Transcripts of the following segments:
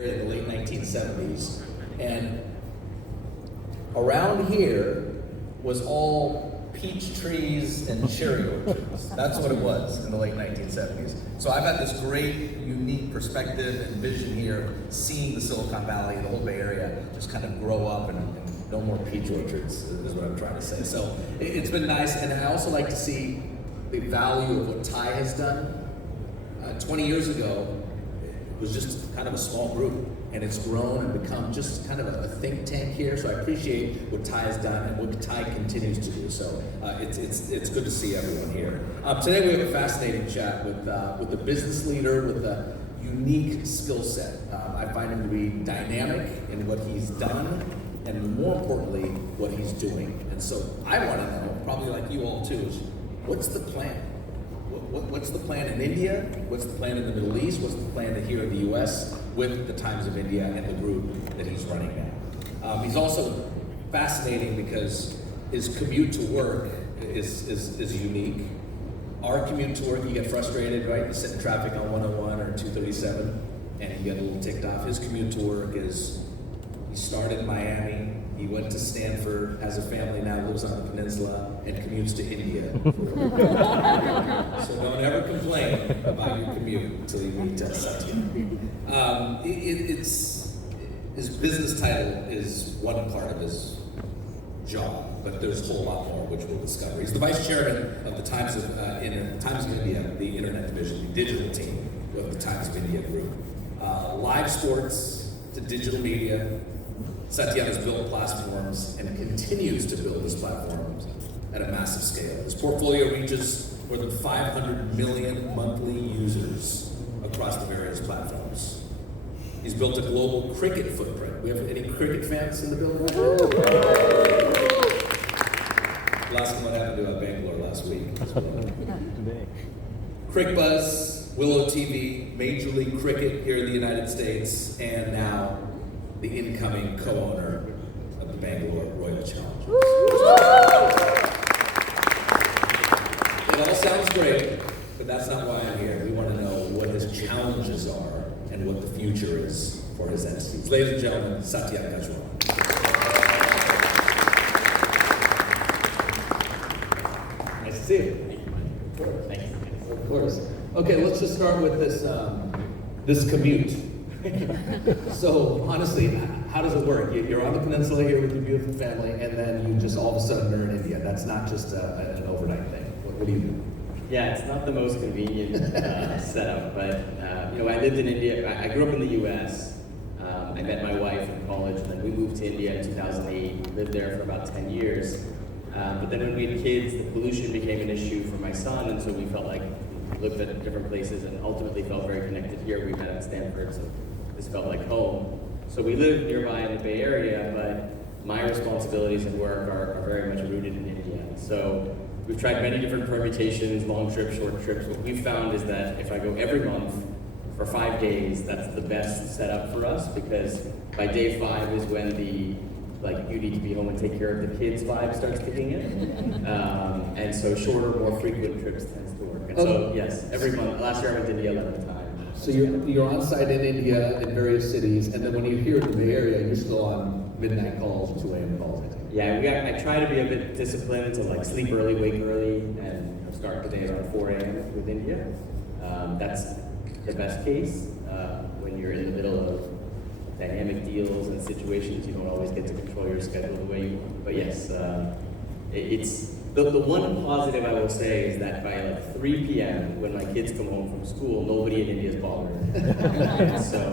in the late 1970s, and around here was all peach trees and cherry orchards. That's what it was in the late 1970s. So I've had this great, unique perspective and vision here, seeing the Silicon Valley, the whole Bay Area, just kind of grow up, and no more peach orchards is what I'm trying to say. So it's been nice, and I also like to see the value of what Thai has done. 20 years ago, it was just kind of a small group, and it's grown and become just kind of a think tank here. So I appreciate what Thai has done and what Thai continues to do. So it's good to see everyone here. Today we have a fascinating chat with a business leader with a unique skill set. I find him to be dynamic in what he's done, and more importantly, what he's doing. And so I want to know, probably like you all too, is what's the plan? What's the plan in India? What's the plan in the Middle East? What's the plan here in the US with the Times of India and the group that he's running now? He's also fascinating because his commute to work is unique. Our commute to work, you get frustrated, right? You sit in traffic on 101 or 237 and you get a little ticked off. His commute to work is, he started in Miami, he went to Stanford, has a family now, lives on the peninsula, and commutes to India. So don't ever complain about your commute until you meet Satyan. His business title is one part of his job, but there's a whole lot more which we'll discover. He's the vice chairman of the Times of India, the internet division, the digital team of the Times of India group. Live sports to digital media. Satyan has built platforms and continues to build his platforms at a massive scale. His portfolio reaches more than 500 million monthly users across the various platforms. He's built a global cricket footprint. We have any cricket fans in the building? Last one happened to Bangalore last week. Today. CrickBuzz, Willow TV, Major League Cricket here in the United States, and now the incoming co-owner of the Bangalore Royal Challengers. It all sounds great, but that's not why I'm here. We want to know what his challenges are and what the future is for his entities. Ladies and gentlemen, Satyan Gajwani. Nice to see you. Of course. Thank you. Of course. Okay, let's just start with this commute. So honestly, how does it work? You're on the peninsula here with your beautiful family, and then you just all of a sudden are in India. That's not just an overnight thing. What do you do? Yeah, it's not the most convenient setup, but I lived in India. I grew up in the U.S. I met my wife in college, and then we moved to India in 2008. Lived there for about 10 years. But then when we had kids, the pollution became an issue for my son, and so we felt like we looked at different places and ultimately felt very connected here. We met at Stanford, so this felt like home. So we live nearby in the Bay Area, but my responsibilities and work are very much rooted in India. So we've tried many different permutations, long trips, short trips. What we've found is that if I go every month for 5 days, that's the best setup for us, because by day 5 is when the you need to be home and take care of the kids vibe starts kicking in. And so shorter, more frequent trips tends to work. And so yes, every month. Last year I went to India 11 times. So you're on site in India in various cities, and then when you're here in the Bay Area, you're still on midnight calls, 2 a.m. calls, I think. Yeah, I try to be a bit disciplined to sleep early, wake early, and start the day around 4 a.m. with India. That's the best case. When you're in the middle of dynamic deals and situations, you don't always get to control your schedule the way you want. But yes, it's the one positive I will say is that by 3 p.m. when my kids come home from school, nobody in India is bothered. So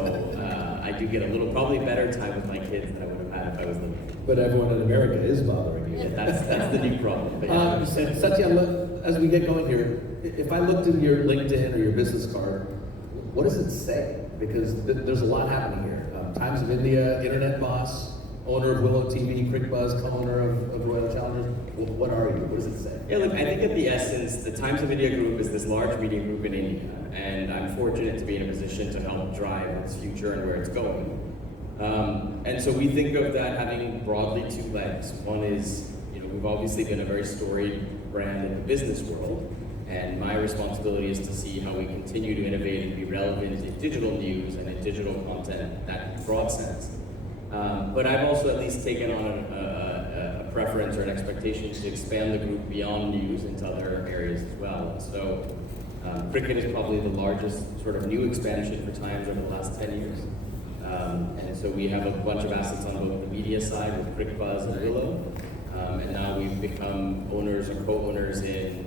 I do get a little probably better time with my kids than I would have had if I was living. But everyone in America is bothering you. Yeah, that's the new problem. But yeah. Satyan, as we get going here, if I looked at your LinkedIn or your business card, what does it say? Because there's a lot happening here. Times of India, internet boss, owner of Willow TV, CrickBuzz, co-owner of Royal Challengers. What are you? What does it say? Yeah, look, I think at the essence, the Times of India group is this large media group in India, and I'm fortunate to be in a position to help drive its future and where it's going. And so we think of that having broadly 2 legs. One is, we've obviously been a very storied brand in the business world, And my responsibility is to see how we continue to innovate and be relevant in digital news and in digital content in that broad sense. But I've also at least taken on a preference or an expectation to expand the group beyond news into other areas as well. And so cricket is probably the largest sort of new expansion for Times over the last 10 years. And so we have a bunch of assets on both the media side with CrickBuzz and Willow. And now we've become owners or co-owners in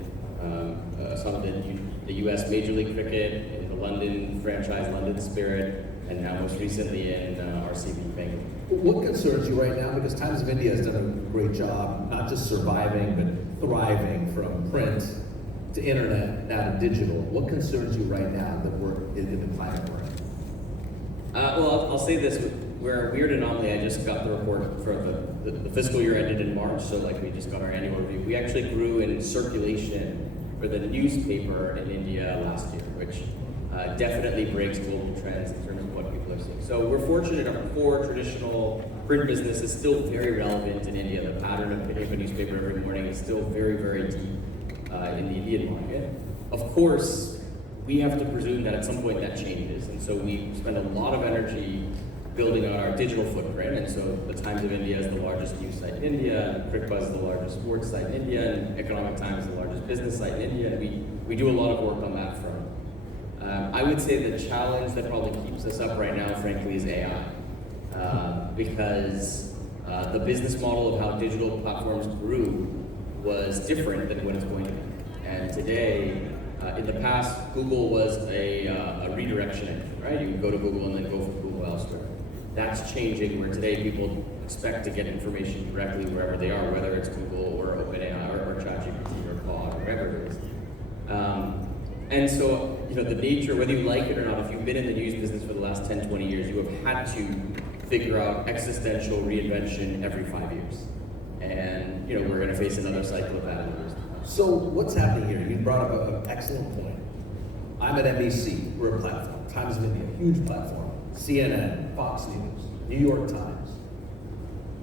some of the US Major League Cricket, in the London franchise, London Spirit, and now most recently in RCB Bangalore. What concerns you right now? Because Times of India has done a great job, not just surviving, but thriving from print to internet, now to digital. What concerns you right now that we're in the climate we're in? Well, I'll say this, we're a weird anomaly. I just got the report for the fiscal year ended in March, so like we just got our annual review. We actually grew in circulation for the newspaper in India last year, which definitely breaks global trends in terms of what people are seeing. So we're fortunate our core traditional print business is still very relevant in India. The pattern of picking up a newspaper every morning is still very, very deep in the Indian market. Of course, we have to presume that at some point that changes, and so we spend a lot of energy building on our digital footprint, and so the Times of India is the largest news site in India, and CrickBuzz is the largest sports site in India, and Economic Times is the largest business site in India, and we do a lot of work on that front. I would say the challenge that probably keeps us up right now, frankly, is AI, because the business model of how digital platforms grew was different than what it's going to be, and today, in the past, Google was a redirection engine, right? You would go to Google and then go from Google elsewhere. That's changing, where today people expect to get information directly wherever they are, whether it's Google or OpenAI or ChatGPT or Claude or whatever it is. And so, the nature, whether you like it or not, if you've been in the news business for the last 10, 20 years, you have had to figure out existential reinvention every 5 years. And, we're going to face another cycle of that in the years to come. So what's happening here? You brought up an excellent point. I'm at NBC, we're a platform. Times of India, huge platform. CNN, Fox News, New York Times.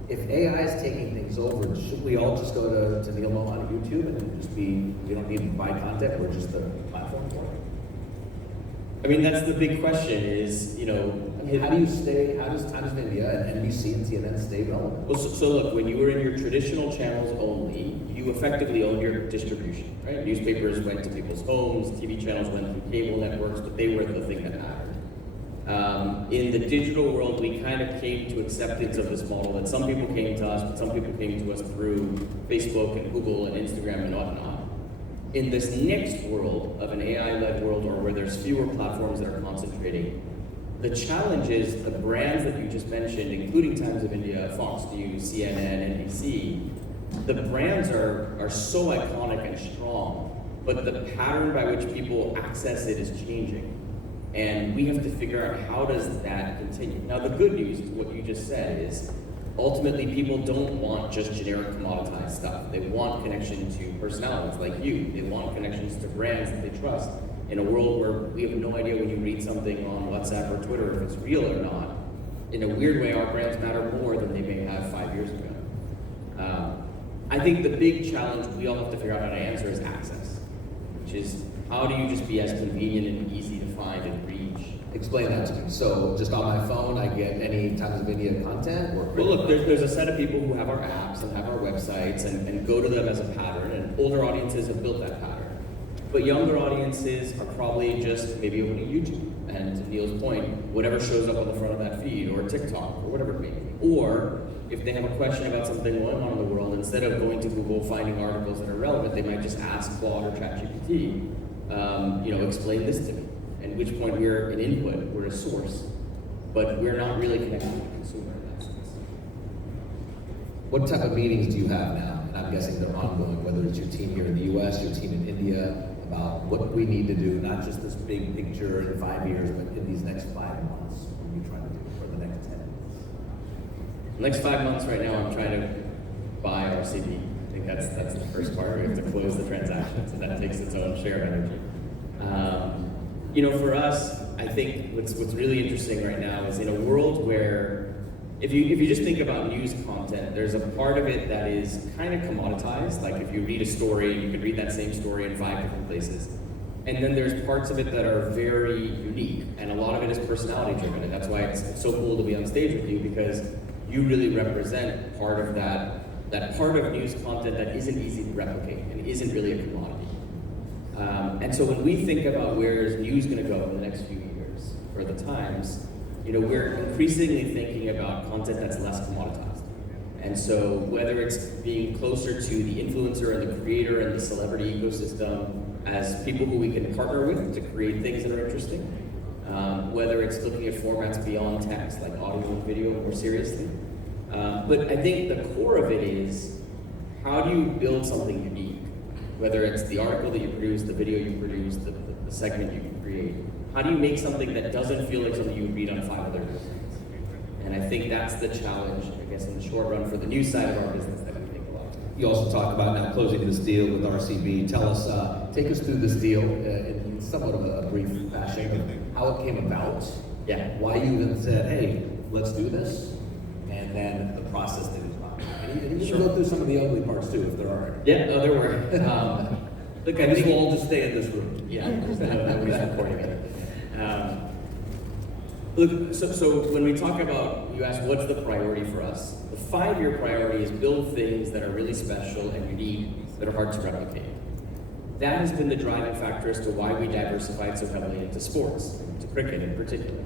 If AI is taking things over, should we all just go to Neil Mohan on YouTube and just we don't need to buy content, we're just the platform for it? I mean, that's the big question is, how does Times of India and NBC and CNN stay relevant? Well, so look, when you were in your traditional channels only, you effectively owned your distribution, right? Newspapers went to people's homes, TV channels went through cable networks, but they were the thing that mattered. In the digital world, we kind of came to acceptance of this model that some people came to us, but some people came to us through Facebook and Google and Instagram and whatnot. In this next world of an AI-led world, or where there's fewer platforms that are concentrating, the challenge is the brands that you just mentioned, including Times of India, Fox News, CNN, NBC, the brands are so iconic and strong, but the pattern by which people access it is changing. And we have to figure out how does that continue. Now the good news is what you just said is ultimately people don't want just generic commoditized stuff. They want connection to personalities like you. They want connections to brands that they trust. In a world where we have no idea when you read something on WhatsApp or Twitter if it's real or not, in a weird way, our brands matter more than they may have 5 years ago. I think the big challenge we all have to figure out how to answer is access, which is how do you just be as convenient and easy to find and reach? Explain that to me. So just on my phone, I get any Times of India content? Or well, look, there's a set of people who have our apps and have our websites and go to them as a pattern, and older audiences have built that pattern. But younger audiences are probably just maybe opening YouTube, and to Neil's point, whatever shows up on the front of that feed, or TikTok, or whatever it may be. Or if they have a question about something going on in the world, instead of going to Google, finding articles that are relevant, they might just ask Claude or ChatGPT, explain this to me. At which point we're an input, we're a source, but we're not really connected to the consumer in that sense. What type of meetings do you have now? And I'm guessing they're ongoing, whether it's your team here in the US, your team in India, about what we need to do, not just this big picture in 5 years, but in these next 5 months. What are you trying to do for the next 10 months? The next 5 months right now, I'm trying to buy RCB. I think that's the first part. We have to close the transaction, so that takes its own share of energy. For us, I think what's really interesting right now is in a world where if you just think about news content, there's a part of it that is kind of commoditized. Like if you read a story, you can read that same story in 5 different places. And then there's parts of it that are very unique, and a lot of it is personality driven, and that's why it's so cool to be on stage with you, because you really represent part of that part of news content that isn't easy to replicate and isn't really a commodity. And so when we think about where is news going to go in the next few years for the Times, we're increasingly thinking about content that's less commoditized. And so whether it's being closer to the influencer and the creator and the celebrity ecosystem as people who we can partner with to create things that are interesting, whether it's looking at formats beyond text, like audio and video more seriously. But I think the core of it is, how do you build something unique? Whether it's the article that you produce, the video you produce, the segment you can create. How do you make something that doesn't feel like something you would read on 5 other websites? And I think that's the challenge, I guess, in the short run for the news side of our business that we think a lot. You also talk about now closing this deal with RCB. Tell us, take us through this deal in somewhat of a brief fashion, how it came about, why you even said, hey, let's do this, and then the process that was behind it. And you can go through some of the ugly parts too, if there are. Yeah, no, there were. Look, I think we'll all just stay in this room. Yeah, nobody's recording it. Look, so when we talk about, you ask what's the priority for us, the 5-year priority is build things that are really special and unique, that are hard to replicate. That has been the driving factor as to why we diversified so heavily into sports, to cricket in particular.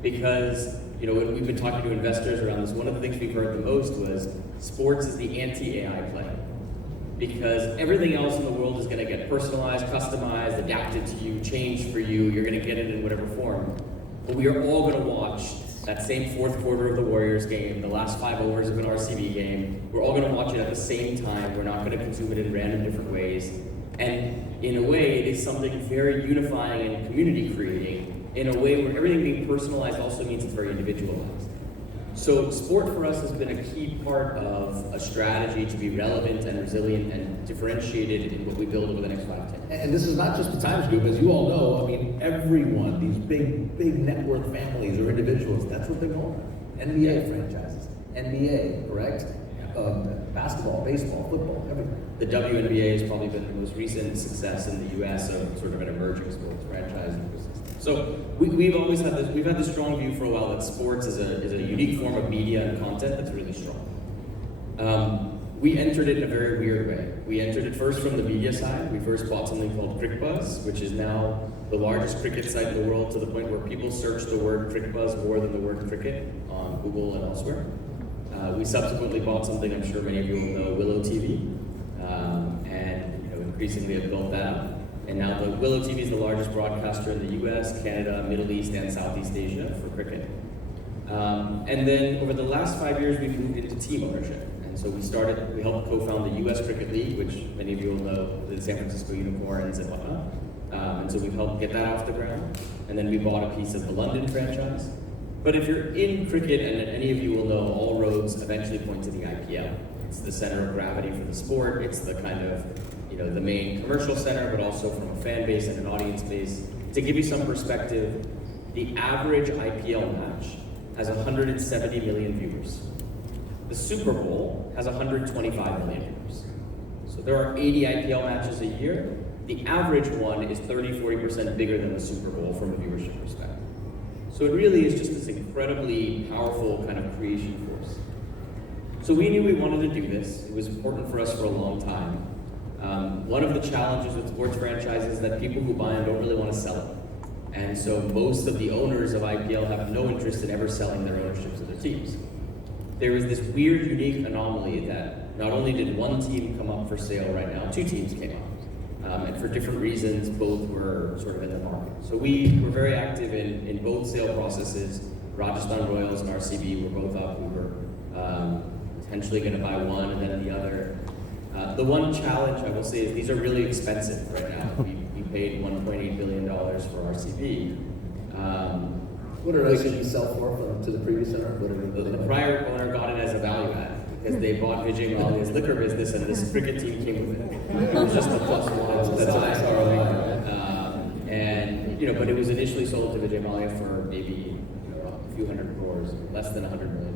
Because, when we've been talking to investors around this, one of the things we've heard the most was sports is the anti-AI play. Because everything else in the world is going to get personalized, customized, adapted to you, changed for you, you're going to get it in whatever form. But we are all going to watch that same 4th quarter of the Warriors game, the last 5 overs of an RCB game. We're all going to watch it at the same time. We're not going to consume it in random different ways. And in a way, it is something very unifying and community creating, in a way where everything being personalized also means it's very individualized. So sport for us has been a key part of a strategy to be relevant and resilient and differentiated in what we build over the next 5 to 10 years. And this is not just the Times Group, as you all know. I mean, everyone, these big net worth families or individuals, that's what they're going for. NBA franchises, NBA, correct? Basketball, baseball, football, everything. The WNBA has probably been the most recent success in the U.S. of sort of an emerging sports franchise ecosystem. So we've always had this. We've had this strong view for a while that sports is a unique form of media and content that's really strong. We entered it in a very weird way. We entered it first from the media side. We first bought something called CrickBuzz, which is now the largest cricket site in the world, to the point where people search the word CrickBuzz more than the word cricket on Google and elsewhere. We subsequently bought something I'm sure many of you will know, Willow TV, and increasingly have built that up. And now the Willow TV is the largest broadcaster in the U.S., Canada, Middle East, and Southeast Asia for cricket. And then over the last 5 years, we've moved into team ownership. And so we helped co-found the U.S. Cricket League, which many of you will know, the San Francisco Unicorns and whatnot. And so we've helped get that off the ground. And then we bought a piece of the London franchise. But if you're in cricket, and any of you will know, all roads eventually point to the IPL. It's the center of gravity for the sport. It's the kind of, the main commercial center, but also from a fan base and an audience base. To give you some perspective, the average IPL match has 170 million viewers. The Super Bowl has 125 million viewers. So there are 80 IPL matches a year. The average one is 30-40% bigger than the Super Bowl from a viewership perspective. So it really is just this incredibly powerful kind of creation force. So we knew we wanted to do this. It was important for us for a long time. One of the challenges with sports franchises is that people who buy them don't really want to sell it. And so most of the owners of IPL have no interest in ever selling their ownerships of their teams. There was this weird, unique anomaly that not only did one team come up for sale right now, 2 teams came up. And for different reasons, both were sort of in the market. So we were very active in both sale processes. Rajasthan Royals and RCB were both up. We were potentially going to buy one and then the other. The one challenge I will say is these are really expensive right now. We paid $1.8 billion for RCB. What did RCB sell for to the previous owner? The prior owner got it as a value add because they bought Vijay Mallya's liquor business and this cricket team came with it. It was just a plus one. That's a nice ROI. And but it was initially sold to Vijay Mallya for maybe a few hundred crores, less than $100 million.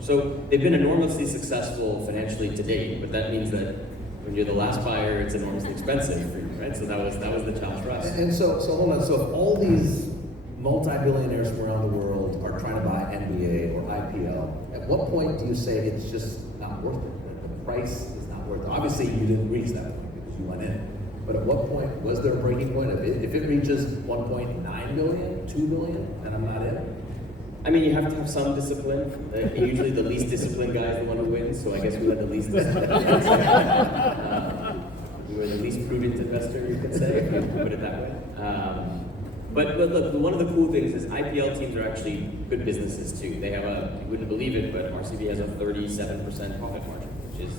So they've been enormously successful financially to date, but that means that when you're the last buyer, it's enormously expensive for you, right? So that was the challenge for us. And so hold on. So if all these multi-billionaires from around the world are trying to buy NBA or IPL, at what point do you say it's just not worth it? The price is not worth it. Obviously, you didn't reach that point because you went in. But at what point was there a breaking point? If it reaches 1.9 billion, 2 billion, then I'm not in. I mean, you have to have some discipline. Usually the least disciplined guy is the one who wins, so I guess we had the least disciplined. We were the least prudent investor, you could say, if you put it that way. But look, one of the cool things is IPL teams are actually good businesses too. They have you wouldn't believe it, but RCB has a 37% profit margin, which is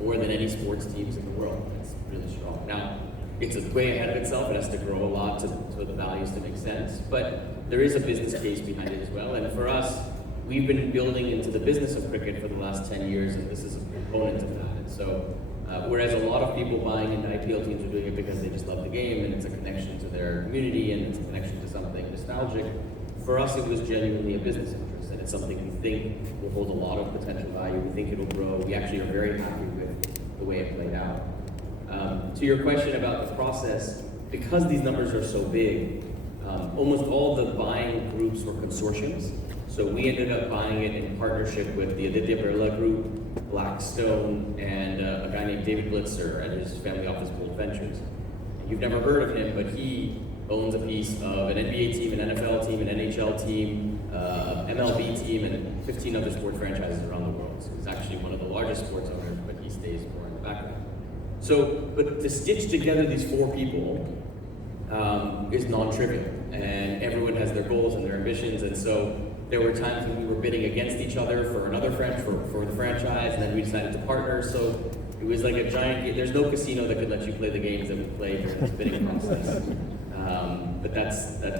more than any sports teams in the world. It's really strong. Now, it's way ahead of itself. It has to grow a lot for the values to make sense. But there is a business case behind it as well. And for us, we've been building into the business of cricket for the last 10 years, and this is a component of that. And so, whereas a lot of people buying into IPL teams are doing it because they just love the game and it's a connection to their community and it's a connection to something nostalgic, for us it was genuinely a business interest, and it's something we think will hold a lot of potential value. We think it'll grow. We actually are very happy with the way it played out. To your question about the process, because these numbers are so big, almost all the buying groups were consortiums. So we ended up buying it in partnership with the Aditya Birla Group, Blackstone, and a guy named David Blitzer at his family office, Bold Ventures. You've never heard of him, but he owns a piece of an NBA team, an NFL team, an NHL team, MLB team, and 15 other sport franchises around the world. So he's actually one of the largest sports owners, but he stays more in the background. So, but to stitch together these four people is non-trivial, and everyone has their goals and their ambitions, and so there were times when we were bidding against each other for another for the franchise, and then we decided to partner. So it was like a giant game. There's no casino that could let you play the games that we played during this bidding process. But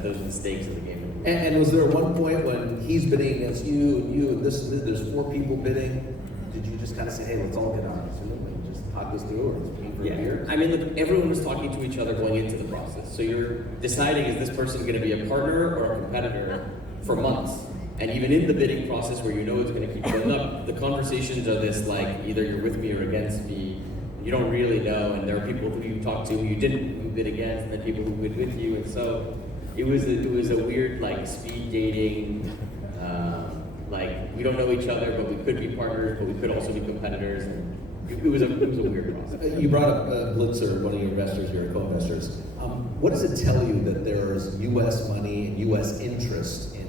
those are the stakes of the game. And was there one point when he's bidding against you, and there's four people bidding? Did you just kind of say, hey, let's all get on this and just talk this through, or just meet for a beer? I mean, look, everyone was talking to each other going into the process. So you're deciding, is this person going to be a partner or a competitor for months? And even in the bidding process where you know it's going to keep going up, the conversations are this like, either you're with me or against me. You don't really know, and there are people who you talk to who you bid against, and then people who bid with you. And so it was a weird like speed dating, like we don't know each other, but we could be partners, but we could also be competitors. And it was a weird process. You brought up Blitzer, one of your investors, your co-investors. What does it tell you that there's U.S. money and U.S. interest in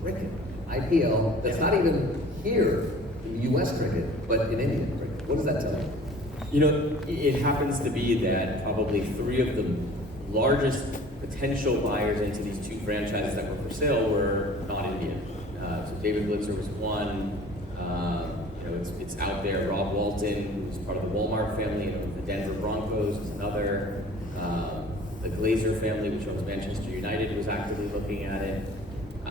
cricket, IPL? That's not even here in U.S. cricket, but in Indian cricket. What does that tell you? You know, it happens to be that probably three of the largest potential buyers into these two franchises that were for sale were not Indian. So David Blitzer was one. It's out there. Rob Walton, who's part of the Walmart family, the Denver Broncos, was another. The Glazer family, which owns Manchester United, was actively looking at it.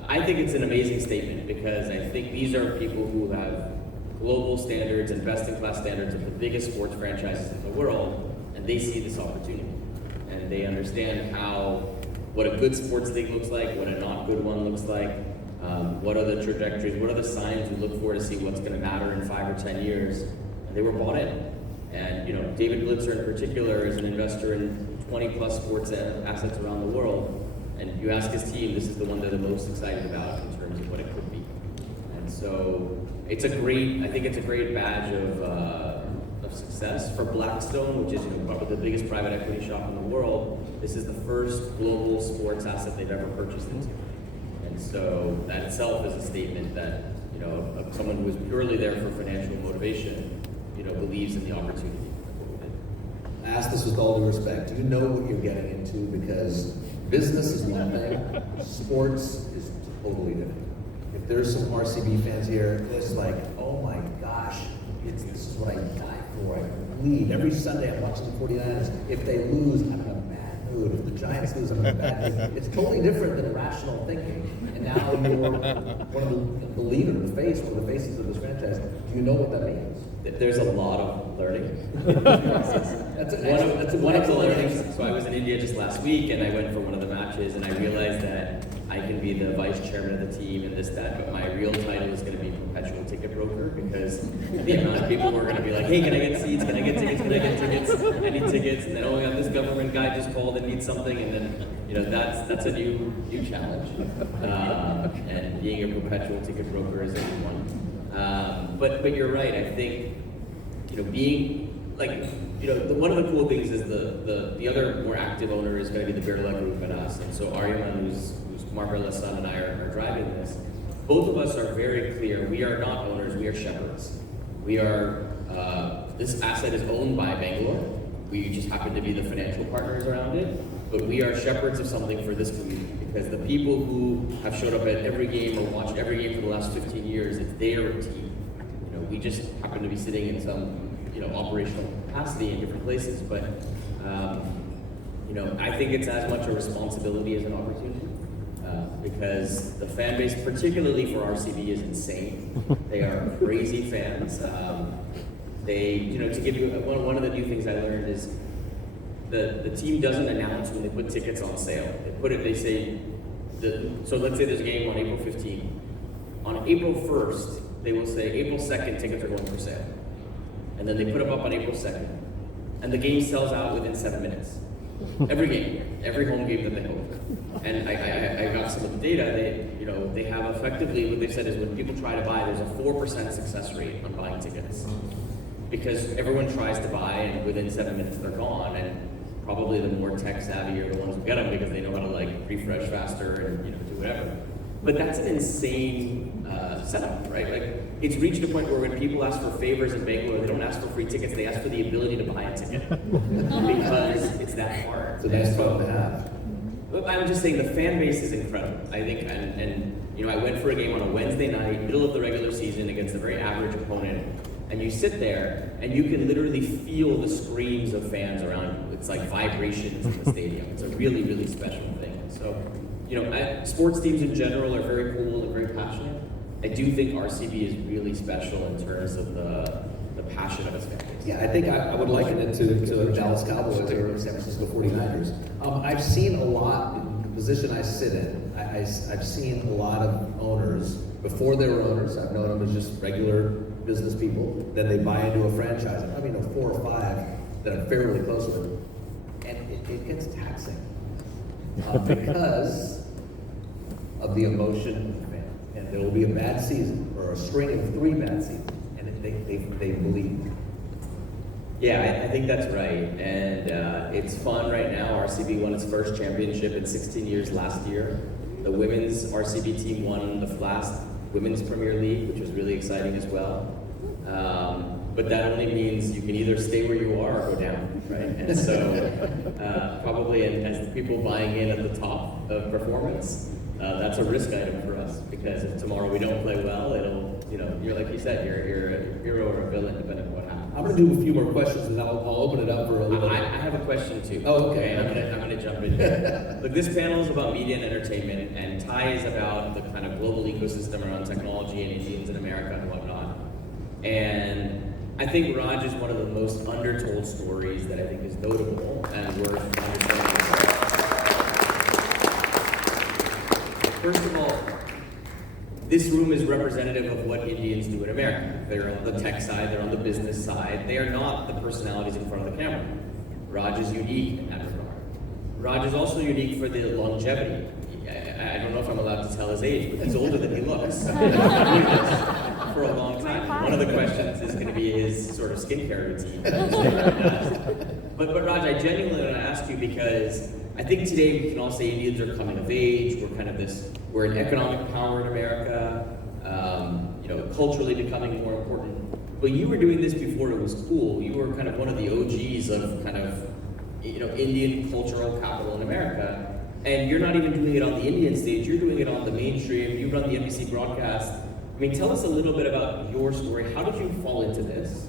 I think it's an amazing statement because I think these are people who have global standards and best-in-class standards of the biggest sports franchises in the world, and they see this opportunity. And they understand what a good sports league looks like, what a not good one looks like, what are the trajectories, what are the signs we look for to see what's going to matter in 5 or 10 years. And they were bought in. And David Blitzer in particular is an investor in 20+ sports assets around the world. And you ask his team, this is the one they're the most excited about in terms of what it could be. And so I think it's a great badge of success for Blackstone, which is probably the biggest private equity shop in the world. This is the first global sports asset they've ever purchased into. And so that itself is a statement that, of someone who is purely there for financial motivation, believes in the opportunity. I ask this with all due respect. Do you know what you're getting into? Because business is one thing, sports is totally different. If there's some RCB fans here, it's like, oh my gosh, this is what I die for. I bleed. Every Sunday I'm watching the 49ers. If they lose, I'm in a bad mood. If the Giants lose, I'm in a bad mood. It's totally different than rational thinking. And now you're one of the leader, the face, one of the faces of this franchise. Do you know what that means? There's a lot of learning. That's one of the learnings. So I was in India just last week, and I went for one of the matches, and I realized that I I can be the vice chairman of the team and this, that, but my real title is going to be perpetual ticket broker, because the amount of people who are going to be like, hey, can I get seats? Can I get tickets? Can I get tickets? I need tickets. And then, oh, yeah, this government guy just called and needs something. And then, that's a new challenge. And being a perpetual ticket broker is a new one. But you're right. I think, being one of the cool things is the other more active owner is going to be the Birla Group and us. And so Aryaman, who's Margarilla's son, and I are driving this. Both of us are very clear. We are not owners. We are shepherds. We are. This asset is owned by Bangalore. We just happen to be the financial partners around it. But we are shepherds of something for this community, because the people who have showed up at every game or watched every game for the last 15 years, it's their team. We just happen to be sitting in some operational capacity in different places, but I think it's as much a responsibility as an opportunity, because the fan base, particularly for RCB, is insane. They are crazy fans. They, to give you one of the new things I learned is the team doesn't announce when they put tickets on sale. They say, so let's say there's a game on April 15th. On April 1st, they will say April 2nd tickets are going for sale. And then they put them up on April 2nd. And the game sells out within 7 minutes. Every game, every home game that they hold. And I got some of the data. They have effectively, what they said is when people try to buy, there's a 4% success rate on buying tickets. Because everyone tries to buy, and within 7 minutes they're gone. And probably the more tech savvy are the ones who get them, because they know how to refresh faster and do whatever. But that's an insane setup, right? It's reached a point where when people ask for favors in Bangalore, they don't ask for free tickets, they ask for the ability to buy a ticket. Because it's that hard. It's a nice problem to have. But I'm just saying the fan base is incredible. I think, and I went for a game on a Wednesday night, middle of the regular season, against a very average opponent, and you sit there and you can literally feel the screams of fans around you. It's like vibrations in the stadium. It's a really, really special thing. So, sports teams in general are very cool and very passionate. I do think RCB is really special in terms of the passion of its fan base. Yeah, I think I would liken it to Dallas Cowboys or San Francisco 49ers. I've seen a lot, in the position I sit in, I've seen a lot of owners, before they were owners, I've known them as just regular business people, then they buy into a franchise. I mean, 4 or 5 that I'm fairly close with, and it gets taxing because of the emotion of the fan. And there will be a bad season, or a string of 3 bad seasons, and they believe. Yeah, I think that's right, and it's fun right now. RCB won its first championship in 16 years last year. The women's RCB team won the last Women's Premier League, which was really exciting as well. But that only means you can either stay where you are or go down, right? And so probably as the people buying in at the top of performance, that's a risk item for us, because if tomorrow we don't play well, it'll, you're like you said, you're a hero or a villain depending on what happens. I'm going to do a few more questions, and I'll open it up for a little bit. I have a question too. Oh, okay. I'm going to jump in here. Look, this panel is about media and entertainment, and Ty is about the kind of global ecosystem around technology and Indians in America and whatnot. And I think Raj is one of the most undertold stories that I think is notable and worth understanding. First of all, this room is representative of what Indians do in America. They're on the tech side, they're on the business side. They are not the personalities in front of the camera. Raj is unique in that regard. Raj is also unique for the longevity. I don't know if I'm allowed to tell his age, but he's older than he looks. For a long time. One of the questions is going to be his sort of skincare routine. But Raj, I genuinely want to ask you, because I think today we can all say Indians are coming of age. We're an economic power in America. Culturally becoming more important. But you were doing this before it was cool. You were kind of one of the OGs of kind of Indian cultural capital in America. And you're not even doing it on the Indian stage. You're doing it on the mainstream. You run the NBC broadcast. I mean, tell us a little bit about your story. How did you fall into this?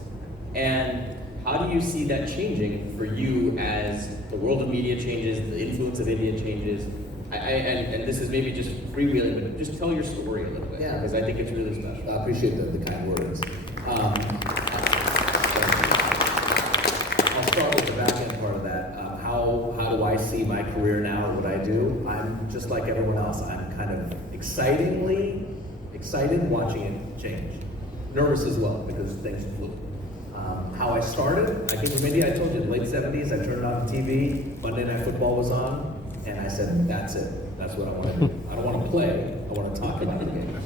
And how do you see that changing for you as the world of media changes, the influence of India changes? And this is maybe just freewheeling, but just tell your story a little bit. Yeah. Because I think it's really special. I appreciate the kind words. I'll start with the back end part of that. How do I see my career now and what I do? I'm just like everyone else. I'm kind of excited watching it change. Nervous as well, because things flew. How I started, I came from India, I told you, in the late 70s, I turned on TV, Monday Night Football was on, and I said, that's it, that's what I want to do. I don't want to play, I want to talk about the games.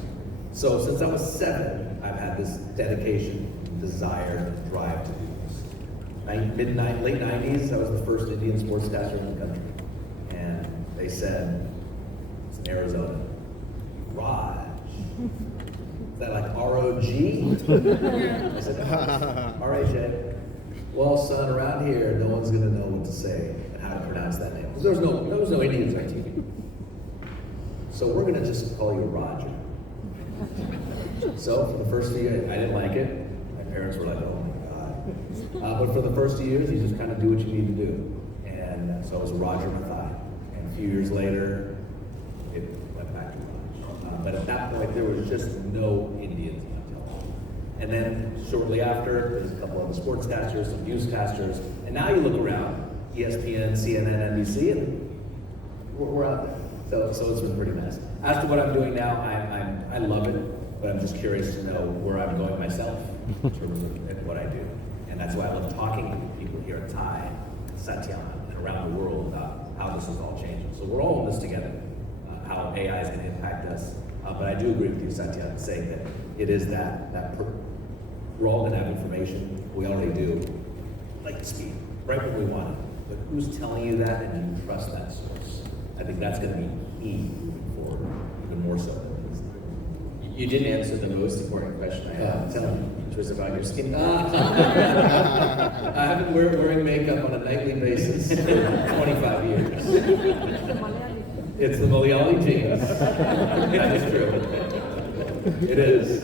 So since I was 7, I've had this dedication, desire, and drive to do this. Late 90s, I was the first Indian sportscaster in the country. And they said, it's in Arizona, Raj. Is that like R-O-G? I said, all right, Jay. Well, son, around here, no one's gonna know what to say and how to pronounce that name. There was no Indians on TV. So we're gonna just call you Roger. So for the first few years, I didn't like it. My parents were like, oh my God. But for the first few years, you just kind of do what you need to do. And so it was Raj Matthai. And a few years later, it went back to Raj. But at that point, there was just no Indians on television. And then shortly after, there's a couple other sportscasters, some newscasters. And now you look around, ESPN, CNN, NBC, and we're out there. So it's been pretty nice. As to what I'm doing now, I love it, but I'm just curious to know where I'm going myself in terms of what I do. And that's why I love talking to people here at TIE, Satyan, and around the world about how this is all changing. So we're all in this together, how AI is going to impact us. But I do agree with you, Satyan, saying that it is we're all going to have information. We already do, like speed, right when we want it. But who's telling you that, and do you trust that source? I think that's going to be key moving forward, even more so than it is now. You didn't answer the most important question I had, Tell me. which was about your skin. I haven't been wearing makeup on a nightly basis for 25 years. It's the Malayali genes. That is true. It is.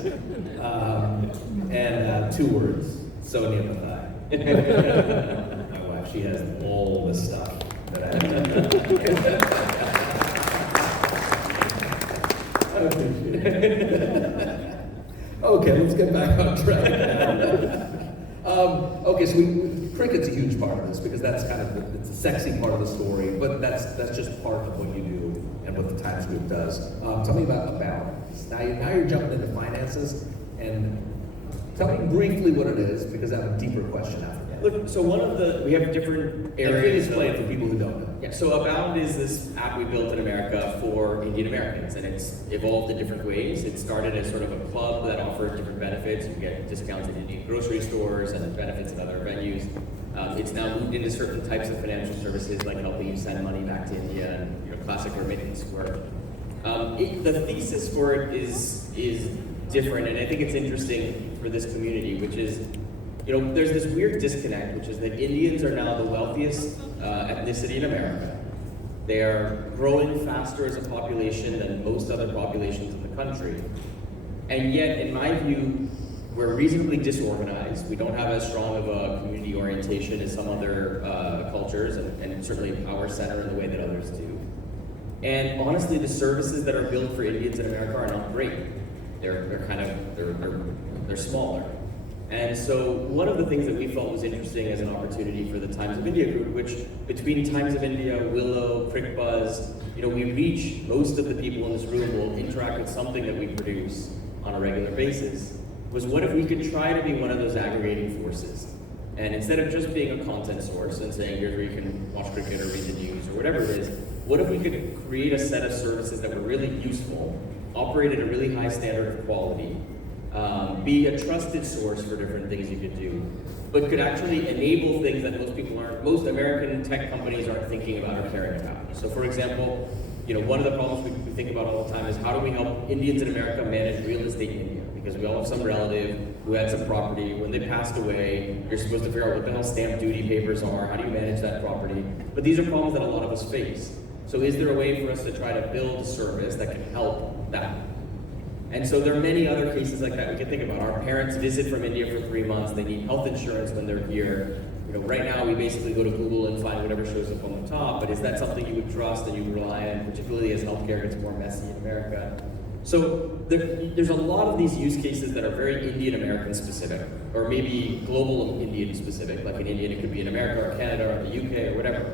And 2 words, Sonia Matthai. My wife, she has all the stuff that I have. I appreciate it. Okay, let's get back on track. Okay, so cricket's a huge part of this because that's kind of it's a sexy part of the story, but that's just part of what you do and what the Times Group does. Tell me about balance. Now you're jumping into finances, and tell me briefly what it is because I have a deeper question after that. Look, so we have different areas. Explain for people who don't know. Yeah, so Abound is this app we built in America for Indian Americans, and it's evolved in different ways. It started as sort of a club that offered different benefits. You get discounts at Indian grocery stores and benefits at other venues. It's now moved into certain types of financial services, like helping you send money back to India and classic remittance work. The thesis for it is different, and I think it's interesting for this community, which is, there's this weird disconnect, which is that Indians are now the wealthiest ethnicity in America. They are growing faster as a population than most other populations in the country. And yet, in my view, we're reasonably disorganized. We don't have as strong of a community orientation as some other cultures, and certainly power center in the way that others do. And honestly, the services that are built for Indians in America are not great. They're smaller. And so one of the things that we felt was interesting as an opportunity for the Times of India group, which between Times of India, Willow, CrickBuzz, we reach most of the people in this room will interact with something that we produce on a regular basis, was what if we could try to be one of those aggregating forces? And instead of just being a content source and saying, here's where you can watch cricket or read the news or whatever it is, what if we could create a set of services that were really useful, operate at a really high standard of quality, be a trusted source for different things you could do, but could actually enable things that most American tech companies aren't thinking about or caring about. So for example, one of the problems we think about all the time is how do we help Indians in America manage real estate in India? Because we all have some relative who had some property. When they passed away, you're supposed to figure out what the hell stamp duty papers are, how do you manage that property? But these are problems that a lot of us face. So is there a way for us to try to build a service that can help that? And so there are many other cases like that we can think about. Our parents visit from India for 3 months. They need health insurance when they're here. Right now we basically go to Google and find whatever shows up on the top, but is that something you would trust and you would rely on, particularly as healthcare gets more messy in America? So there's a lot of these use cases that are very Indian American specific, or maybe global Indian specific. Like in India, it could be in America or Canada or the UK or whatever.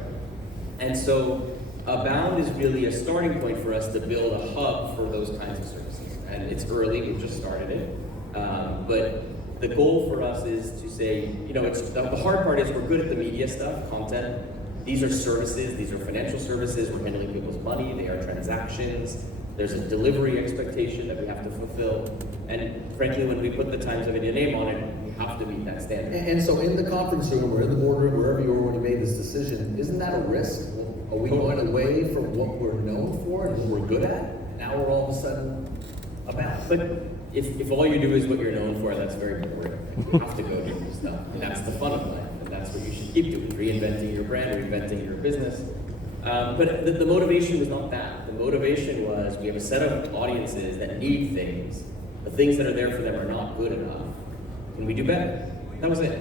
And so Abound is really a starting point for us to build a hub for those kinds of services. And it's early, we've just started it. But the goal for us is to say, it's the hard part is we're good at the media stuff, content. These are services, these are financial services, we're handling people's money, they are transactions. There's a delivery expectation that we have to fulfill. And frankly, when we put the Times of India name on it, we have to meet that standard. And so in the conference room or in the boardroom, wherever you already made this decision, isn't that a risk? Are we going away from what we're known for and what we're good at? Now we're all of a sudden about. But if all you do is what you're known for, that's very boring. You have to go do new stuff. And that's the fun of life. And that's what you should keep doing, reinventing your brand, reinventing your business. But the motivation was not that. The motivation was we have a set of audiences that need things. The things that are there for them are not good enough. Can we do better? That was it.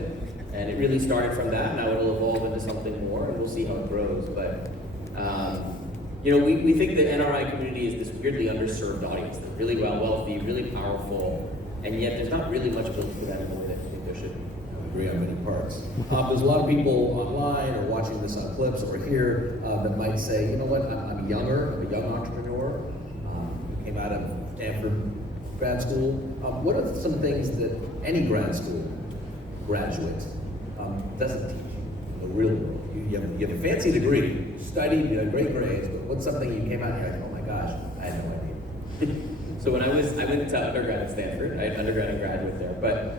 And it really started from that. Now it'll evolve into something more, and we'll see how it grows. But we think the NRI community is this weirdly underserved audience. They're really wealthy, really powerful, and yet there's not really much built for them in the way that I think there should be. I agree on many parts. There's a lot of people online or watching this on clips or here that might say, you know what, I'm younger, I'm a young entrepreneur, came out of Stanford grad school. What are some things that any grad school graduate doesn't teach in the real world? You have a fancy degree, studied, you had great grades, but what's something you came out here like, oh my gosh, I had no idea. So when I went to undergrad at Stanford, I had undergrad and graduate there, but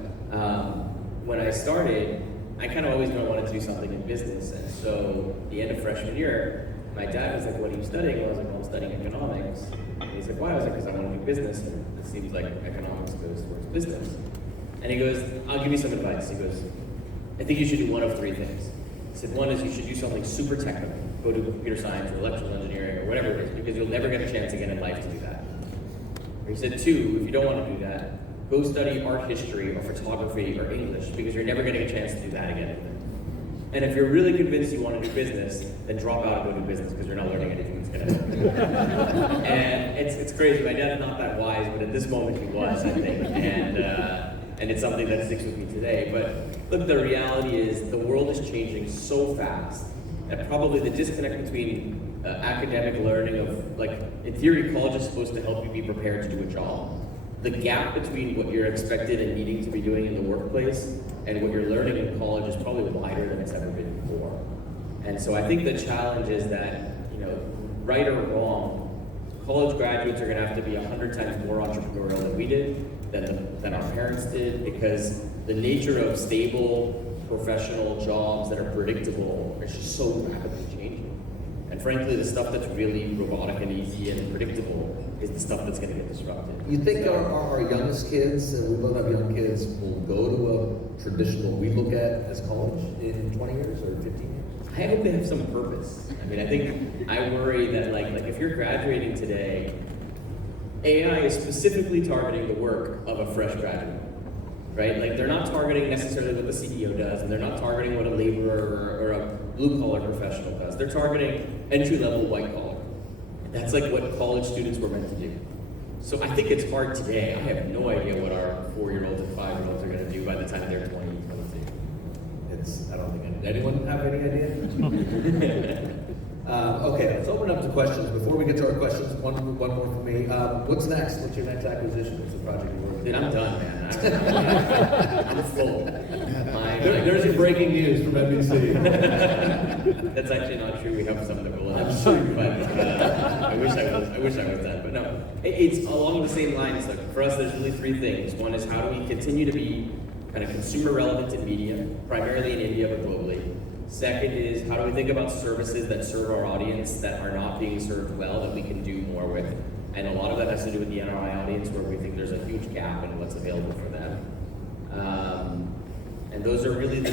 when I started, I kind of always knew I wanted to do something in business, and so at the end of freshman year, my dad was like, what are you studying? Well, I was like, well, I'm studying economics. And he's like, why? I was like, because I want to do business, and it seems like economics goes towards business. And he goes, I'll give you some advice. He goes, I think you should do one of three things. He said, one is you should do something super technical. Go to computer science or electrical engineering or whatever it is, because you'll never get a chance again in life to do that. Or he said, two, if you don't want to do that, go study art history or photography or English, because you're never getting a chance to do that again. And if you're really convinced you want to do business, then drop out and go do business, because you're not learning anything that's going to help you. And it's crazy. My dad's not that wise, but at this moment he was, I think. And it's something that sticks with me today. But look, the reality is the world is changing so fast that probably the disconnect between academic learning of, like, in theory, college is supposed to help you be prepared to do a job. The gap between what you're expected and needing to be doing in the workplace and what you're learning in college is probably wider than it's ever been before. And so I think the challenge is that, right or wrong, college graduates are going to have to be 100 times more entrepreneurial than we did, than our parents did, because the nature of stable, professional jobs that are predictable is just so rapidly changing. And frankly, the stuff that's really robotic and easy and predictable is the stuff that's going to get disrupted. You think our youngest kids, we both have young kids, will go to a traditional we look at as college in 20 years or 15 years? I hope they have some purpose. I worry that like if you're graduating today, AI is specifically targeting the work of a fresh graduate, right? Like they're not targeting necessarily what the CEO does, and they're not targeting what a laborer or a blue-collar professional does. They're targeting entry-level white-collar. That's like what college students were meant to do. So I think it's hard today. I have no idea what our 4-year-olds and 5-year-olds are going to do by the time they're 20, 22. I don't think anyone have any idea? Okay, let's open up to questions. Before we get to our questions, one more from me. What's next? What's your next acquisition? What's the project you're working on? Dude, I'm done, man. I'm full. There's your breaking news from NBC. That's actually not true. We have some that will have soon, but I wish I was done. But no, it's along the same lines. Like for us, there's really three things. One is how do we continue to be kind of consumer relevant in media, primarily in India but globally. Second is how do we think about services that serve our audience that are not being served well that we can do more with. And a lot of that has to do with the NRI audience, where we think there's a huge gap in what's available for them. And those are really the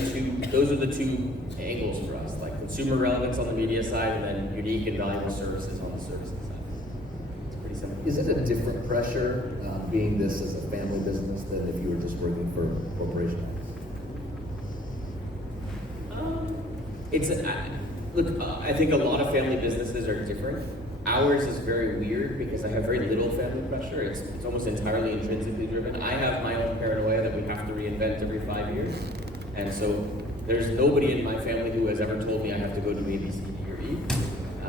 two angles for us, like consumer relevance on the media side and then unique and valuable services on the services side. It's pretty simple. Is it a different pressure being this as a family business than if you were just working for a corporation? I think a lot of family businesses are different. Ours is very weird because I have very little family pressure. It's almost entirely intrinsically driven. I have my own paranoia that we have to reinvent every 5 years. And so there's nobody in my family who has ever told me I have to go to A, B, C, D, or E.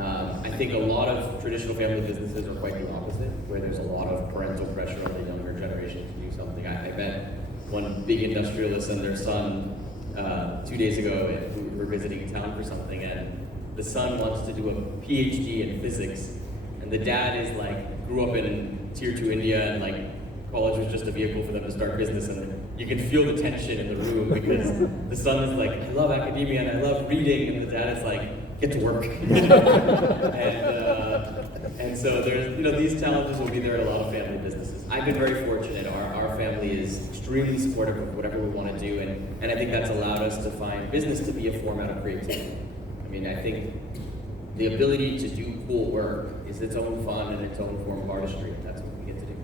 I think a lot of traditional family businesses are quite the opposite, where there's a lot of parental pressure on the younger generation to do something. I met one big industrialist and their son 2 days ago, and we were visiting town for something, and the son wants to do a PhD in physics, and the dad is like, grew up in tier 2 India, and like college was just a vehicle for them to start business, and you can feel the tension in the room because the son is like, I love academia and I love reading, and the dad is like, get to work. And so there's, these challenges will be there in a lot of family businesses. I've been very fortunate. Our family is extremely supportive of whatever we want to do, and I think that's allowed us to find business to be a format of creativity. I mean, I think the ability to do cool work is its own fun and its own form of artistry. That's what we get to do.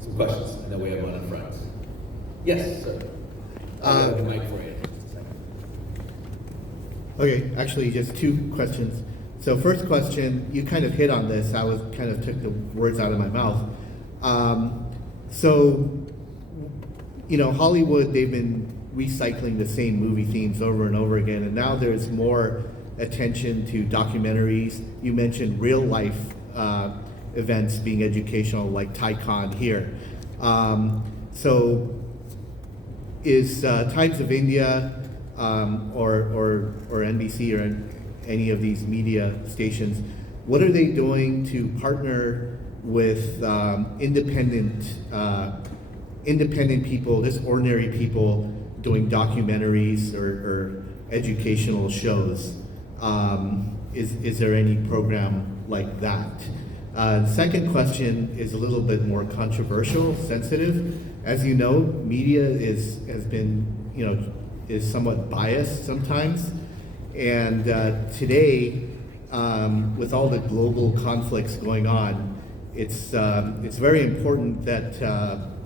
Some questions. I know we have one in front. Yes, sir. I'll have the mic for you. Okay, actually just 2 questions. So first question, you kind of hit on this. I kind of took the words out of my mouth. Hollywood, they've been recycling the same movie themes over and over again, and now there's more attention to documentaries. You mentioned real life events being educational, like TieCon here. So is Times of India or NBC or any of these media stations, what are they doing to partner with independent people, just ordinary people doing documentaries or educational shows? Is there any program like that? Second question is a little bit more controversial, sensitive. As you know, media is somewhat biased sometimes. And today, with all the global conflicts going on, it's very important that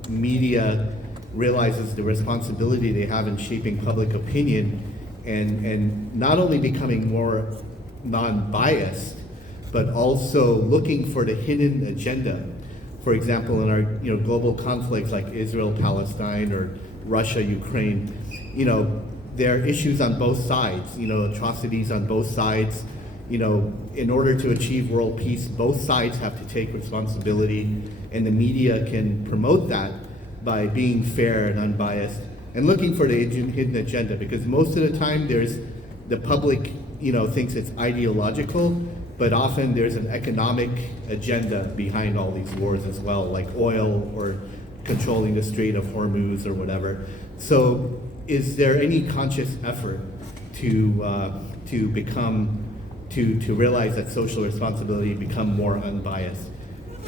media realizes the responsibility they have in shaping public opinion and not only becoming more non-biased, but also looking for the hidden agenda. For example, in our global conflicts like Israel-Palestine or Russia-Ukraine, there are issues on both sides, atrocities on both sides. In order to achieve world peace, both sides have to take responsibility, and the media can promote that by being fair and unbiased and looking for the hidden agenda, because most of the time the public thinks it's ideological, but often there's an economic agenda behind all these wars as well, like oil or controlling the Strait of Hormuz or whatever. So is there any conscious effort to realize that social responsibility, become more unbiased?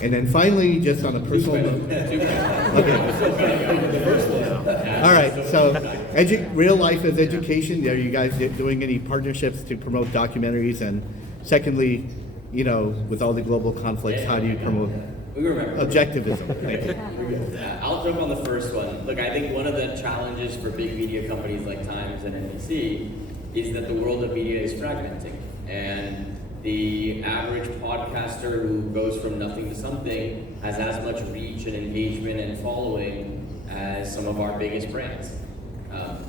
And then finally, just on a personal note. Okay. All right, so real life as education, are you guys doing any partnerships to promote documentaries? And secondly, with all the global conflicts, how do you promote objectivism? Thank you. I'll jump on the first one. Look, I think one of the challenges for big media companies like Times and NBC is that the world of media is fragmenting. And the average podcaster who goes from nothing to something has as much reach and engagement and following as some of our biggest brands.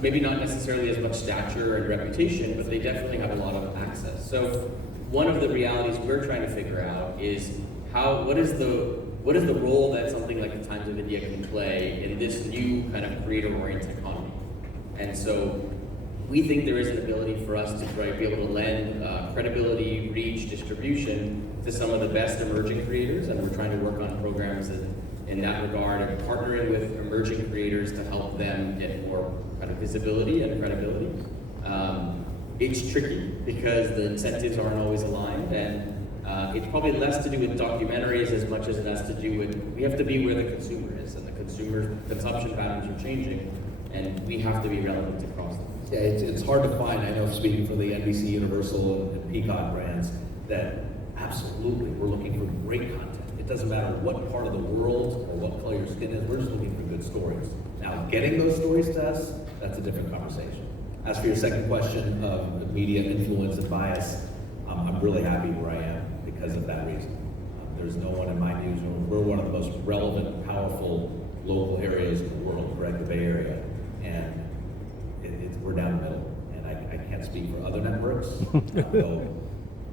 Maybe not necessarily as much stature and reputation, but they definitely have a lot of access. So one of the realities we're trying to figure out is what is the role that something like the Times of India can play in this new kind of creator-oriented economy. And so we think there is an ability for us to try to be able to lend credibility, reach, distribution to some of the best emerging creators, and we're trying to work on programs in that regard and partnering with emerging creators to help them get more kind of visibility and credibility. It's tricky because the incentives aren't always aligned, and it's probably less to do with documentaries as much as it has to do with, we have to be where the consumer is, and the consumer consumption patterns are changing, and we have to be relevant across them. Yeah, it's hard to find. I know, speaking for the NBC, Universal, and Peacock brands, that absolutely we're looking for great content. It doesn't matter what part of the world or what color your skin is, we're just looking for good stories. Now, getting those stories to us, that's a different conversation. As for your second question of media influence and bias, I'm really happy where I am because of that reason. There's no one in my newsroom. We're one of the most relevant, powerful local areas in the world, correct, the Bay Area, and we're down the middle. And I can't speak for other networks.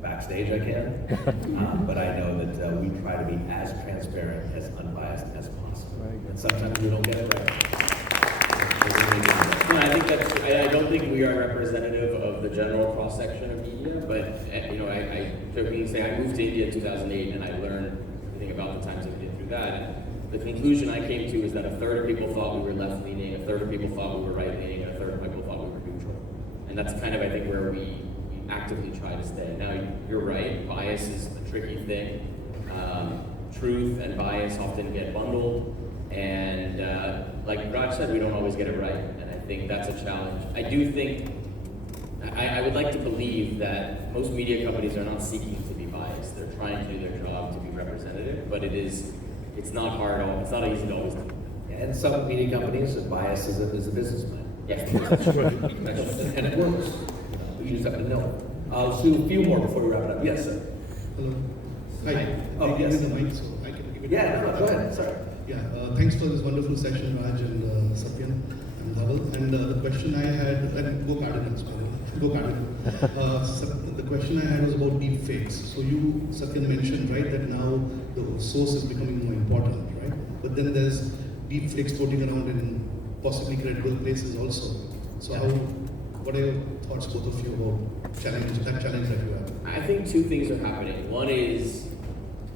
backstage I can, but I know that we try to be as transparent, as unbiased as possible. And sometimes we don't get it right. No, I think I don't think we are representative of the general cross section of media, but I jokingly say I moved to India in 2008 and I learned everything about the times of India through that. And the conclusion I came to is that a third of people thought we were left leaning, a third of people thought we were right leaning, and a third of people thought we were neutral. And that's kind of I think where we actively try to stay. Now you're right, bias is a tricky thing. Truth and bias often get bundled, and like Raj said, we don't always get it right, and I think that's a challenge. I do think, I would like to believe that most media companies are not seeking to be biased. They're trying to do their job to be representative, but it's not hard at all. It's not easy to always do. And some media companies, bias is a business plan. Yes. And it works. You just have to know it. I'll do a few more before we wrap it up. Yes, sir. Hello. Hi. Oh, Can you yes. give me the mic so I can give it? Yeah, no, go ahead. Sorry. Yeah, thanks for this wonderful session, Raj and Satyan and Dhaval. And the question I had, and go Cardinals, by the way. Go Cardinals. The question I had was about deep fakes. So you, Satyan, mentioned, right, that now the source is becoming more important, right? But then there's deep fakes floating around in possibly credible places also. So what are your thoughts, both of you, about that challenge that you have? I think two things are happening. One is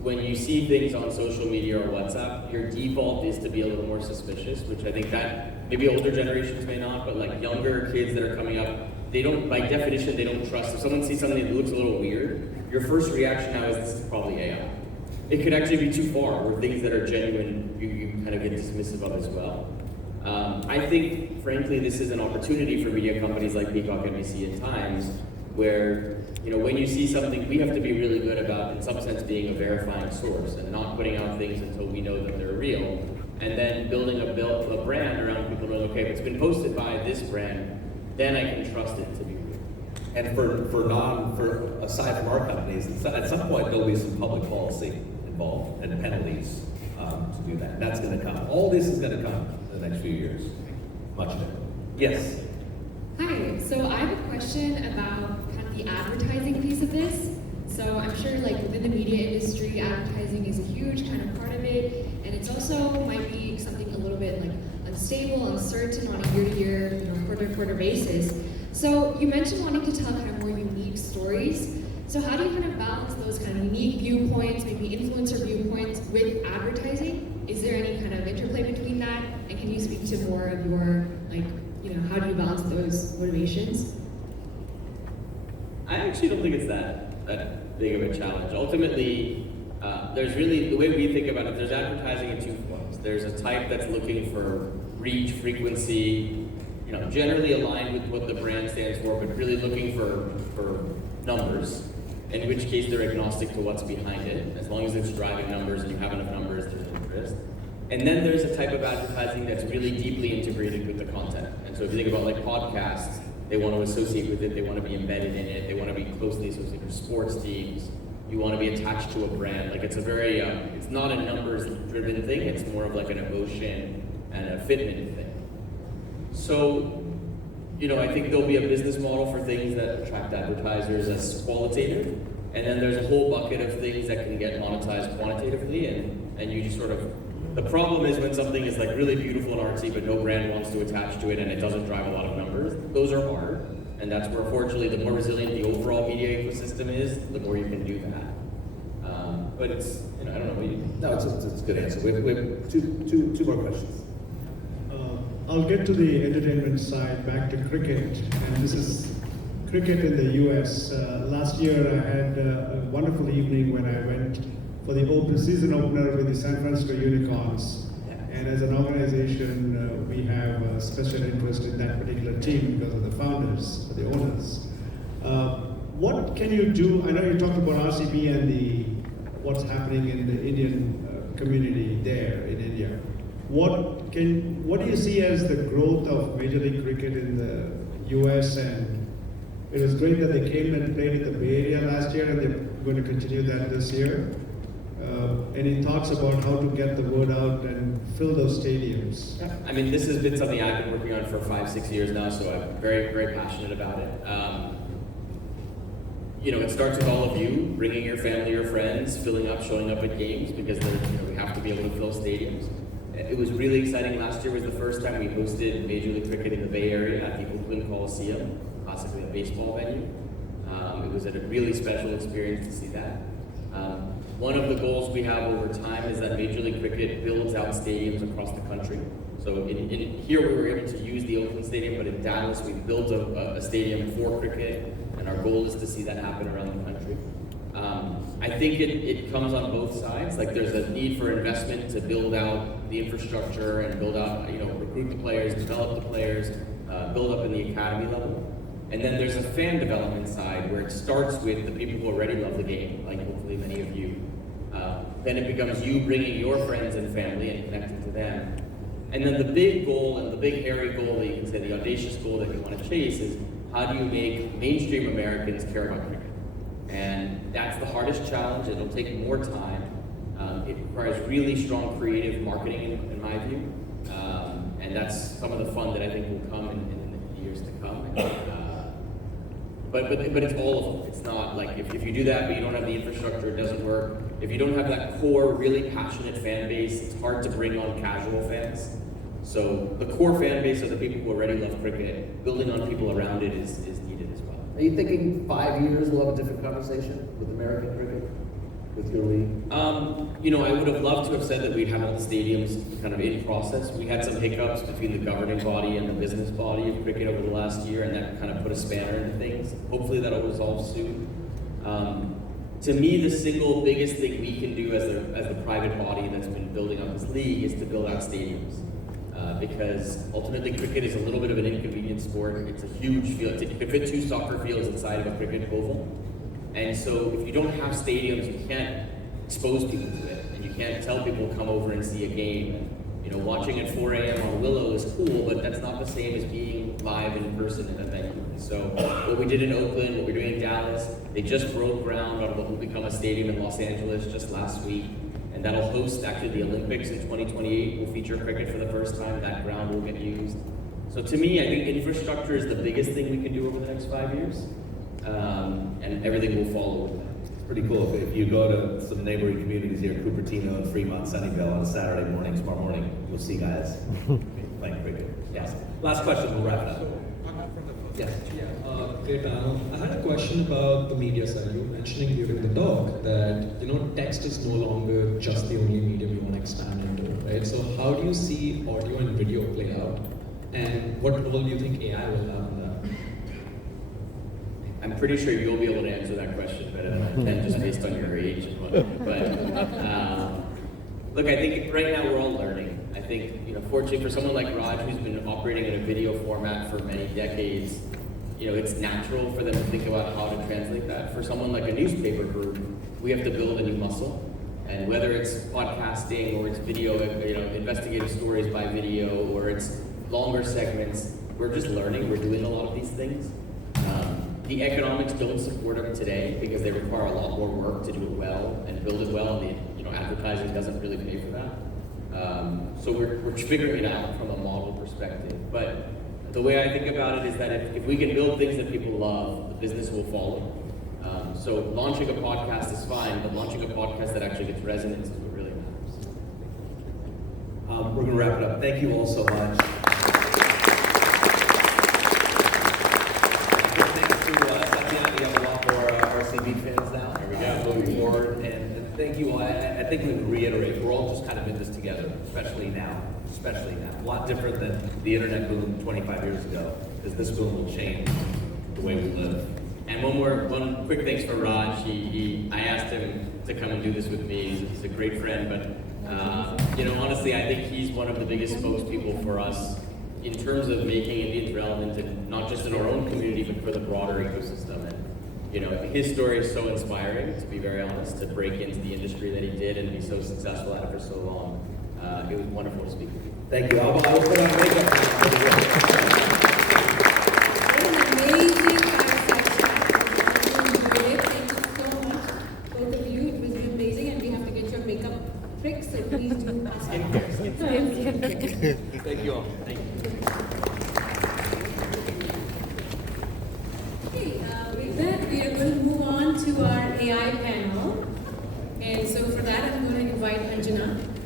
when you see things on social media or WhatsApp, your default is to be a little more suspicious, which I think that maybe older generations may not, but like younger kids that are coming up, they don't, by definition, they don't trust. If someone sees something that looks a little weird, your first reaction now is this is probably AI. It could actually be too far, where things that are genuine, you kind of get dismissive of as well. I think, frankly, this is an opportunity for media companies like Peacock, NBC, and Times, where when you see something, we have to be really good about, in some sense, being a verifying source and not putting out things until we know that they're real, and then building a brand around people knowing, okay, if it's been posted by this brand, then I can trust it to be real. And for aside from our companies, at some point there'll be some public policy involved and penalties to do that. That's going to come. All this is going to come in the next few years. Much of it. Yes. Hi, so I have a question about kind of the advertising piece of this. So I'm sure like within the media industry, advertising is a huge kind of part of it, and it's also might be something a little bit like unstable, uncertain on a year-to-year, quarter-to-quarter basis. So you mentioned wanting to tell kind of more unique stories. So how do you kind of balance those kind of unique viewpoints, maybe influencer viewpoints, with advertising? Is there any kind of interplay between that? And can you speak to more of your how do you balance those motivations? I actually don't think it's that big of a challenge. Ultimately, there's really, the way we think about it, there's advertising in two forms. There's a type that's looking for reach, frequency, generally aligned with what the brand stands for, but really looking for numbers, in which case they're agnostic to what's behind it. As long as it's driving numbers and you have enough numbers, there's interest. And then there's a type of advertising that's really deeply integrated with the content. And so if you think about like podcasts, they want to associate with it, they want to be embedded in it, they want to be closely associated with sports teams, you want to be attached to a brand. Like it's a very, it's not a numbers-driven thing, it's more of like an emotion and a fitment thing. So, I think there'll be a business model for things that attract advertisers as qualitative, and then there's a whole bucket of things that can get monetized quantitatively, and you just sort of, the problem is when something is like really beautiful and artsy, but no brand wants to attach to it and it doesn't drive a lot of numbers. Those are hard, and that's where, fortunately, the more resilient the overall media ecosystem is, the more you can do that. But it's, I don't know. No, it's a good answer. We have two more questions. I'll get to the entertainment side, back to cricket, and this is cricket in the US. Last year I had a wonderful evening when I went for the season opener with the San Francisco Unicorns. And as an organization, we have a special interest in that particular team because of the founders, the owners. What can you do? I know you talked about RCB and what's happening in the Indian community there in India. What do you see as the growth of Major League Cricket in the US? And it was great that they came and played in the Bay Area last year, and they're going to continue that this year. Any thoughts about how to get the word out and fill those stadiums? I mean, this has been something I've been working on for 5-6 years now, so I'm very, very passionate about it. it starts with all of you, bringing your family or friends, filling up, showing up at games, because we have to be able to fill stadiums. It was really exciting. Last year was the first time we hosted Major League Cricket in the Bay Area at the Oakland Coliseum, classically a baseball venue. It was a really special experience to see that. One of the goals we have over time is that Major League Cricket builds out stadiums across the country. So in here we were able to use the Oakland Stadium, but in Dallas we built a stadium for cricket, and our goal is to see that happen around the country. I think it comes on both sides. Like, there's a need for investment to build out the infrastructure and build out, recruit the players, develop the players, build up in the academy level. And then there's a fan development side where it starts with the people who already love the game, like hopefully many of you. Then it becomes you bringing your friends and family and connecting to them. And then the big goal, and the big hairy goal that you can say, the audacious goal that you want to chase, is how do you make mainstream Americans care about cricket? And that's the hardest challenge. It'll take more time. It requires really strong creative marketing, in my view. And that's some of the fun that I think will come in the years to come. But it's all of them. It's not like if you do that but you don't have the infrastructure, it doesn't work. If you don't have that core, really passionate fan base, it's hard to bring on casual fans. So the core fan base of the people who already love cricket, building on people around it is needed as well. Are you thinking 5 years we'll have a different conversation with American cricket, with your league? I would have loved to have said that we'd have all the stadiums kind of in process. We had some hiccups between the governing body and the business body of cricket over the last year, and that kind of put a spanner into things. Hopefully that'll resolve soon. To me, the single biggest thing we can do as the private body that's been building up this league is to build out stadiums. Because ultimately cricket is a little bit of an inconvenient sport. It's a huge field. You can fit 2 soccer fields inside of a cricket oval. And so if you don't have stadiums, you can't expose people to it. And you can't tell people to come over and see a game. And, watching at 4 a.m. on Willow is cool, but that's not the same as being live in person in a venue. So what we did in Oakland, what we're doing in Dallas, they just broke ground on what will become a stadium in Los Angeles just last week. And that'll host actually the Olympics in 2028. We'll feature cricket for the first time. That ground will get used. So to me, I think infrastructure is the biggest thing we can do over the next 5 years. And everything will follow with that. It's pretty cool. If you go to some neighboring communities here, Cupertino and Fremont, Sunnyvale, on a Saturday morning, tomorrow morning, you'll see guys playing cricket. Yes. Last question, we'll wrap it up. Yes. Great panel. I had a question about the media side. You were mentioning during the talk that text is no longer just the only medium you want to expand into, right? So how do you see audio and video play out, and what role do you think AI will have in that? I'm pretty sure you'll be able to answer that question better than I can, just based on your age and whatnot. But look, I think right now we're all learning. I think, fortunately for someone like Raj, who's been operating in a video format for many decades, it's natural for them to think about how to translate that. For someone like a newspaper group, we have to build a new muscle. And whether it's podcasting or it's video, investigative stories by video, or it's longer segments, we're just learning. We're doing a lot of these things. The economics don't support them today because they require a lot more work to do it well and build it well, and advertising doesn't really pay for that. So we're figuring it out from a model perspective. But the way I think about it is that if we can build things that people love, the business will follow. So launching a podcast is fine, but launching a podcast that actually gets resonance is what really matters. We're going to wrap it up. Thank you all so much. Thanks to Satyan. We have a lot more RCB fans now. There we go. Moving forward. And thank you all. I think we would reiterate, we're all just kind of in this together, especially now. A lot different than the internet boom 25 years ago, because this boom will change the way we live. And one quick thanks for Raj. I asked him to come and do this with me. He's a great friend, but honestly, I think he's one of the biggest spokespeople for us in terms of making Indians relevant, and not just in our own community, but for the broader ecosystem. And his story is so inspiring, to be very honest, to break into the industry that he did and be so successful at it for so long. It was wonderful to speak with you. Thank you. I'll put on makeup. Amazing Thank you so much, both of you. It was amazing, and we have to get your makeup fixed, so please do pass on. Thank you all. Thank you. Okay, with that, we are going to move on. to our AI panel. And so for that, I'm going to invite Anjana.